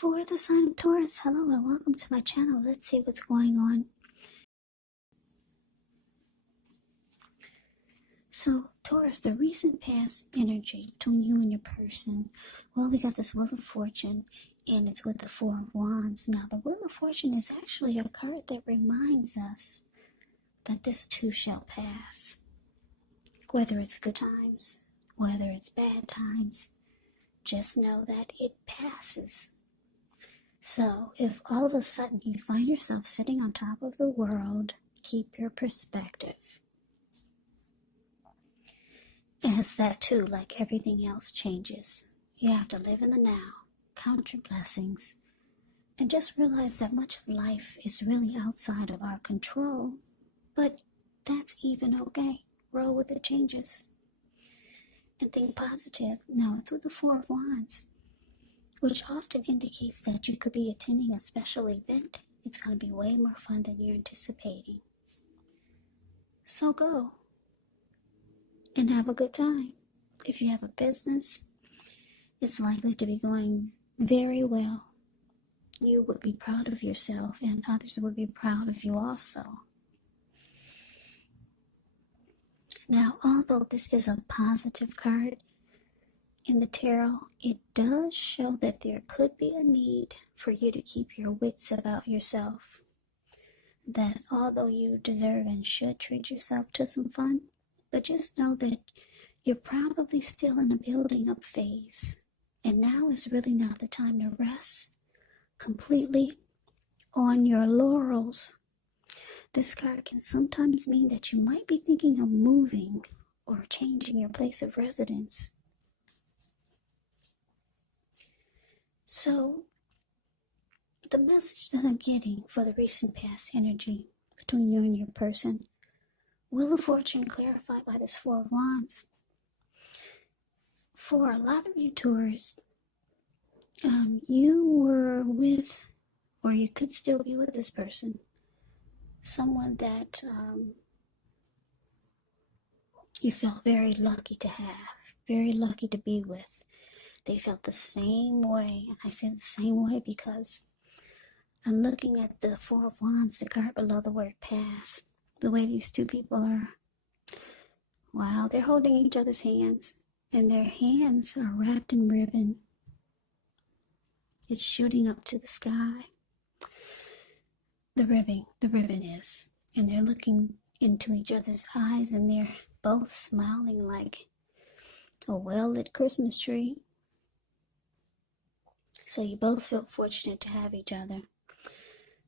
For the sign of Taurus, hello and welcome to my channel. Let's see what's going on. So, Taurus, the recent past energy between you and your person. Well, we got this Wheel of Fortune, and it's with the Four of Wands. Now, the Wheel of Fortune is actually a card that reminds us that this too shall pass. Whether it's good times, whether it's bad times, just know that it passes. So, if all of a sudden you find yourself sitting on top of the world, keep your perspective. As that too, like everything else, changes. You have to live in the now, count your blessings, and just realize that much of life is really outside of our control, but that's even okay. Roll with the changes. And think positive. Now, it's with the Four of Wands, which often indicates that you could be attending a special event. It's going to be way more fun than you're anticipating. So go and have a good time. If you have a business, it's likely to be going very well. You would be proud of yourself, and others would be proud of you also. Now, although this is a positive card in the tarot, it does show that there could be a need for you to keep your wits about yourself. That although you deserve and should treat yourself to some fun, but just know that you're probably still in a building up phase. And now is really not the time to rest completely on your laurels. This card can sometimes mean that you might be thinking of moving or changing your place of residence. So, the message that I'm getting for the recent past energy between you and your person, Wheel of Fortune clarified by this Four of Wands. For a lot of you Taurus, you were with, or you could still be with this person, someone that you felt very lucky to have, very lucky to be with. They felt the same way, and I say the same way because I'm looking at the Four of Wands, the card below the word pass. The way these two people are, wow, they're holding each other's hands, and their hands are wrapped in ribbon. It's shooting up to the sky. The ribbon is, and they're looking into each other's eyes, and they're both smiling like a well-lit Christmas tree. So you both feel fortunate to have each other,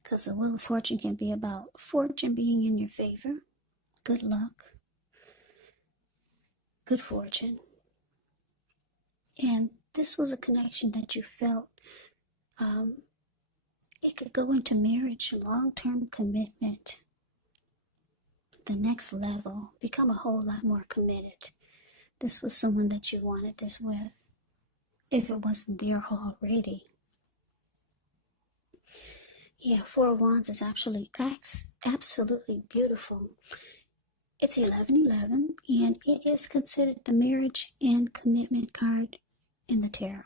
because the Wheel of Fortune can be about fortune being in your favor, good luck, good fortune. And this was a connection that you felt. It could go into marriage, long-term commitment, the next level, become a whole lot more committed. This was someone that you wanted this with, if it wasn't there already. Yeah, Four of Wands is absolutely beautiful. It's 11/11, and it is considered the marriage and commitment card in the tarot.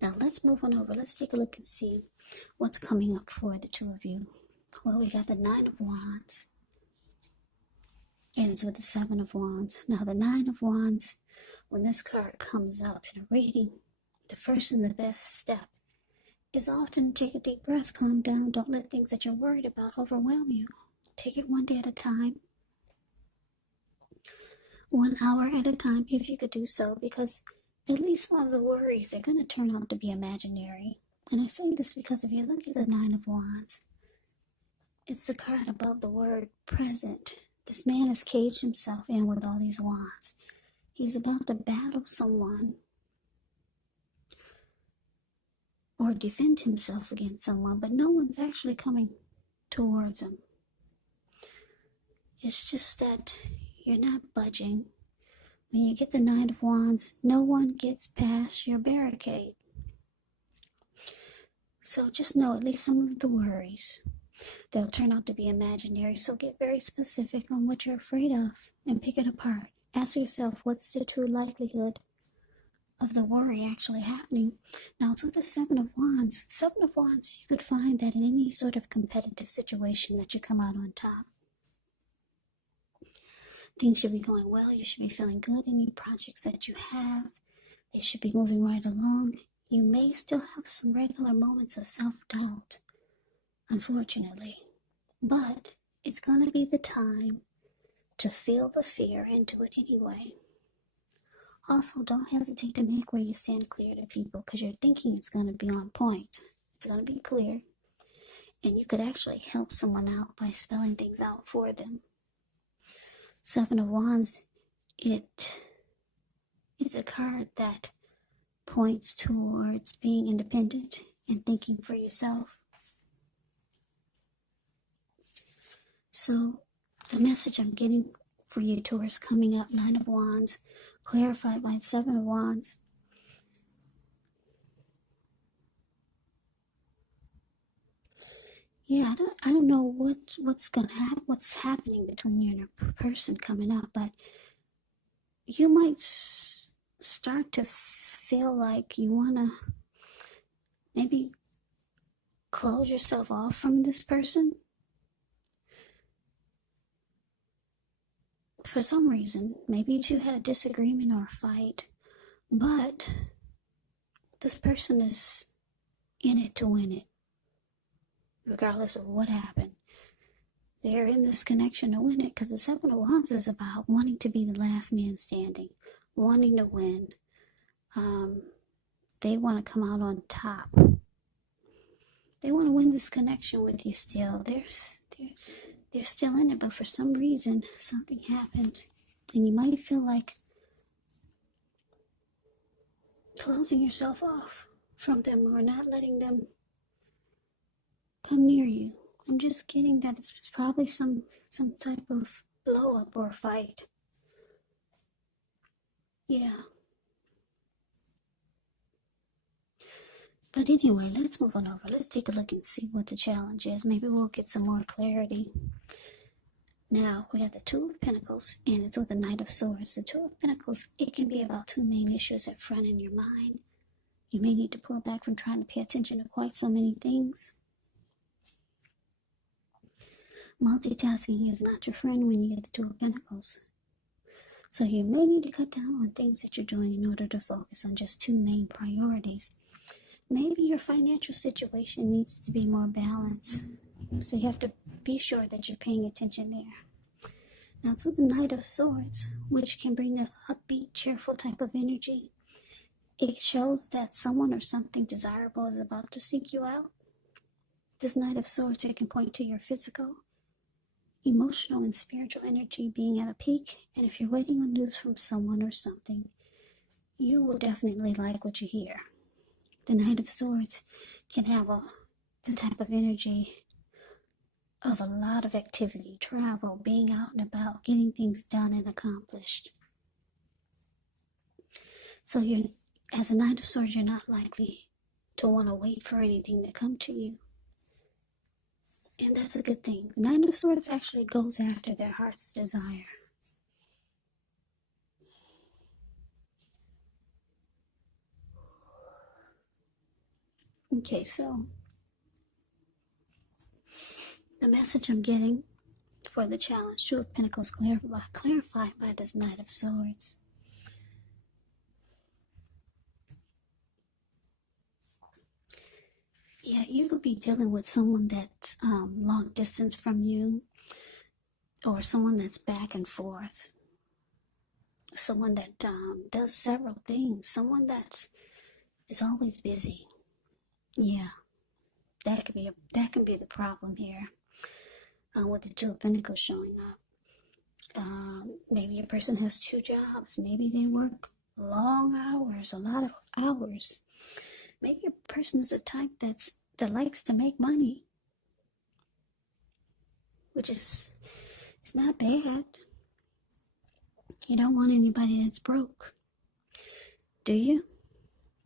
Now let's move on over. Let's take a look and see what's coming up for the two of you. Well, we got the Nine of Wands, and it's with the Seven of Wands. Now the Nine of Wands, when this card comes up in a reading, the first and the best step is often take a deep breath, calm down, don't let things that you're worried about overwhelm you. Take it one day at a time, 1 hour at a time if you could do so, because at least all the worries are going to turn out to be imaginary. And I say this because if you look at the Nine of Wands, it's the card above the word present. This man has caged himself in with all these wands. He's about to battle someone or defend himself against someone, but no one's actually coming towards him. It's just that you're not budging. When you get the Nine of Wands, no one gets past your barricade. So just know at least some of the worries, they'll turn out to be imaginary. So get very specific on what you're afraid of and pick it apart. Ask yourself, what's the true likelihood of the worry actually happening. Now, it's with the Seven of Wands. Seven of Wands, you could find that in any sort of competitive situation that you come out on top. Things should be going well. You should be feeling good. Any projects that you have, they should be moving right along. You may still have some regular moments of self-doubt, unfortunately. But it's going to be the time to feel the fear and do it anyway. Also, don't hesitate to make where you stand clear to people, because your thinking is going to be on point. It's going to be clear. And you could actually help someone out by spelling things out for them. Seven of Wands, it's a card that points towards being independent and thinking for yourself. So the message I'm getting for you, Taurus, coming up, Nine of Wands, clarified by Seven of Wands. Yeah, I don't know what's happening between you and your person coming up, but you might start to feel like you want to maybe close yourself off from this person. For some reason, maybe you had a disagreement or a fight, but this person is in it to win it, regardless of what happened. They're in this connection to win it, because the Seven of Wands is about wanting to be the last man standing, wanting to win. They want to come out on top. They want to win this connection with you still. They're still in it, but for some reason, something happened. And you might feel like closing yourself off from them or not letting them come near you. I'm just getting that it's probably some type of blow up or fight. Yeah. But anyway, let's move on over. Let's take a look and see what the challenge is. Maybe we'll get some more clarity. Now, we have the Two of Pentacles, and it's with the Knight of Swords. The Two of Pentacles, it can be about two main issues at front in your mind. You may need to pull back from trying to pay attention to quite so many things. Multitasking is not your friend when you get the Two of Pentacles. So you may need to cut down on things that you're doing in order to focus on just two main priorities. Maybe your financial situation needs to be more balanced. So you have to be sure that you're paying attention there. Now, it's with the Knight of Swords, which can bring an upbeat, cheerful type of energy. It shows that someone or something desirable is about to seek you out. This Knight of Swords, it can point to your physical, emotional, and spiritual energy being at a peak. And if you're waiting on news from someone or something, you will definitely like what you hear. The Knight of Swords can have the type of energy of a lot of activity, travel, being out and about, getting things done and accomplished. So as a Knight of Swords, you're not likely to want to wait for anything to come to you. And that's a good thing. The Knight of Swords actually goes after their heart's desire. Okay, so the message I'm getting for the challenge, Two of Pentacles clarified by this Knight of Swords. Yeah, you could be dealing with someone that's long distance from you, or someone that's back and forth, someone that does several things, someone that is always busy. Yeah, that can be the problem here with the Two of Pentacles showing up. Maybe a person has two jobs. Maybe they work long hours, a lot of hours. Maybe a person is a type that likes to make money, which is it's not bad. You don't want anybody that's broke, do you?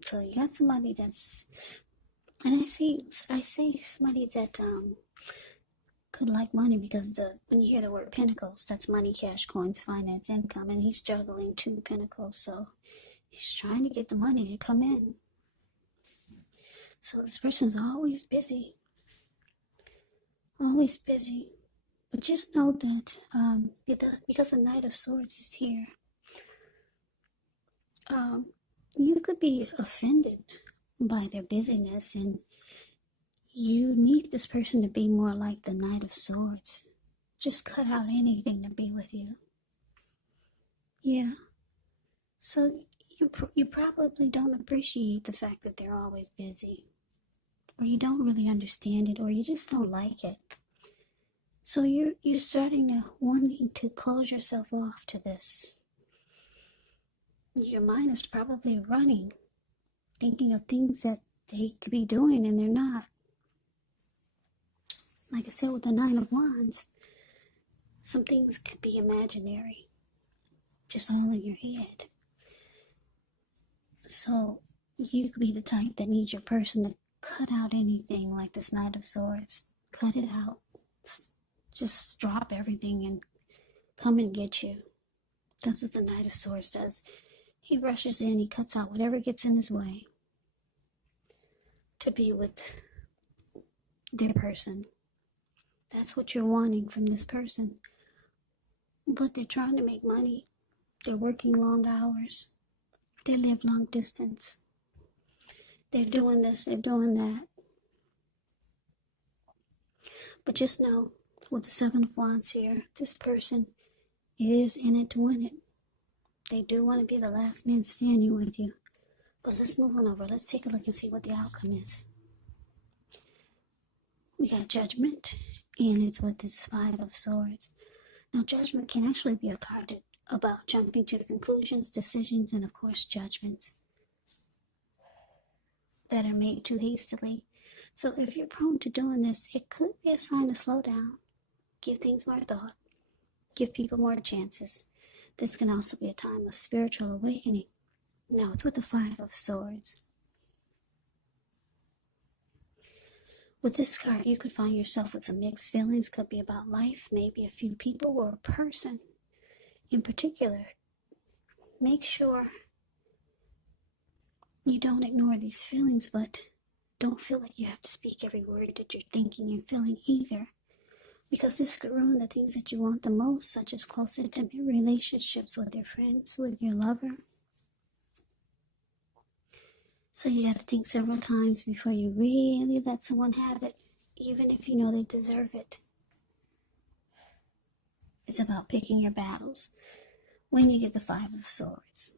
So you got somebody that's, and I say somebody that could like money, because when you hear the word Pentacles, that's money, cash, coins, finance, income, and he's juggling two Pentacles, so He's trying to get the money to come in. So this person's always busy. Always busy. But just know that because the Knight of Swords is here, you could be offended by their busyness, and you need this person to be more like the Knight of Swords. Just cut out anything to be with you. Yeah. So you probably don't appreciate the fact that they're always busy, or you don't really understand it, or you just don't like it. So you're starting to wanting to close yourself off to this. Your mind is probably running, thinking of things that they could be doing and they're not. Like I said, with the Nine of Wands, some things could be imaginary, just all in your head. So you could be the type that needs your person to cut out anything like this Knight of Swords. Cut it out. Just drop everything and come and get you. That's what the Knight of Swords does. He rushes in, he cuts out whatever gets in his way to be with their person. That's what you're wanting from this person. But they're trying to make money. They're working long hours. They live long distance. They're doing this, they're doing that. But just know, with the Seven of Wands here, this person is in it to win it. They do want to be the last man standing with you. But let's move on over. Let's take a look and see what the outcome is. We got Judgment, and it's with this Five of Swords. Now, Judgment can actually be a card about jumping to the conclusions, decisions, and of course, judgments that are made too hastily. So if you're prone to doing this, it could be a sign to slow down, give things more thought, give people more chances. This can also be a time of spiritual awakening. Now, it's with the Five of Swords. With this card, you could find yourself with some mixed feelings. Could be about life, maybe a few people or a person in particular. Make sure you don't ignore these feelings, but don't feel like you have to speak every word that you're thinking and feeling either. Because this could ruin the things that you want the most, such as close, intimate relationships with your friends, with your lover. So you got to think several times before you really let someone have it, even if you know they deserve it. It's about picking your battles when you get the Five of Swords.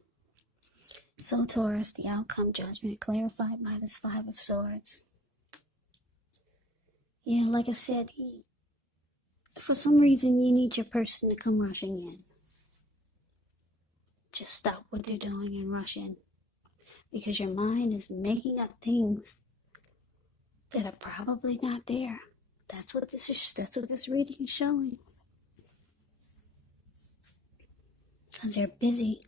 So Taurus, the outcome, judgment clarified by this Five of Swords. Yeah, like I said, for some reason you need your person to come rushing in. Just stop what they're doing and rush in. Because your mind is making up things that are probably not there. That's what this reading is showing. Because they're busy.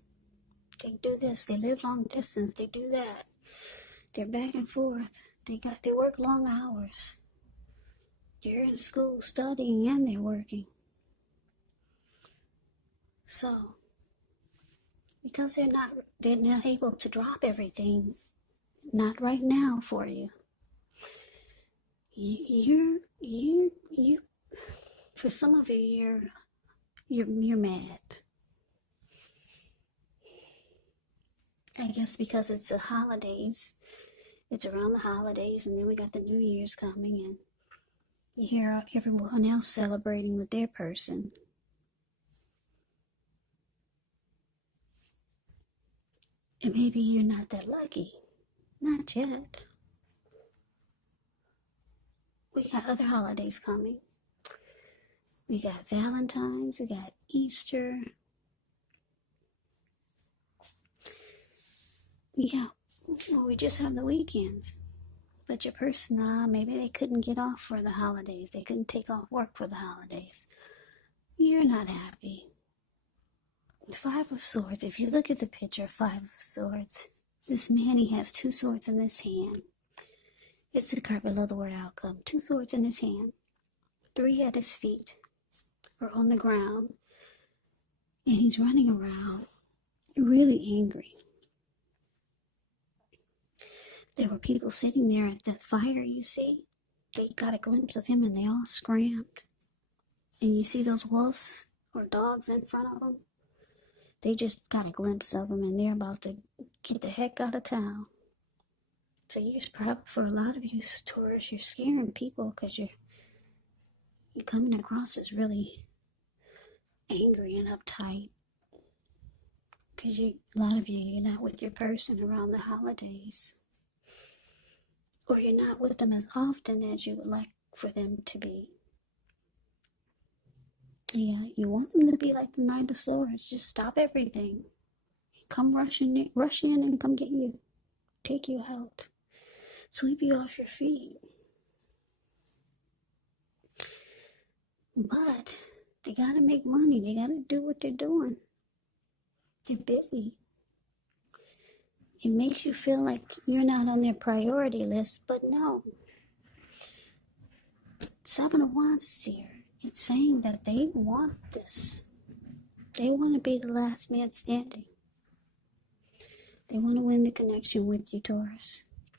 They do this, they live long distance, they do that. They're back and forth. They work long hours. They're in school studying and they're working. So, because they're not able to drop everything, not right now for you. You for some of you, you're mad. I guess because it's the holidays. It's around the holidays, and then we got the New Year's coming, and you hear everyone else celebrating with their person. And maybe you're not that lucky. Not yet. We got other holidays coming. We got Valentine's, we got Easter. We just have the weekends. But your person, maybe they couldn't get off for the holidays. They couldn't take off work for the holidays. You're not happy. The Five of Swords, if you look at the picture, Five of Swords, this man, he has two swords in his hand. It's the card below the word outcome. Two swords in his hand, three at his feet, or on the ground. And he's running around, really angry. There were people sitting there at that fire, you see. They got a glimpse of him and they all scrammed. And you see those wolves or dogs in front of them? They just got a glimpse of him and they're about to get the heck out of town. So you're probably, for a lot of you Taurus, you're scaring people because you're coming across as really angry and uptight. Because a lot of you, you're not with your person around the holidays. Or you're not with them as often as you would like for them to be. Yeah, you want them to be like the Knight of Swords. Just stop everything. Come rush in and come get you. Take you out. Sweep you off your feet. But they gotta make money. They gotta do what they're doing. They're busy. It makes you feel like you're not on their priority list, but no. Seven of Wands is here. It's saying that they want this. They want to be the last man standing. They want to win the connection with you, Taurus.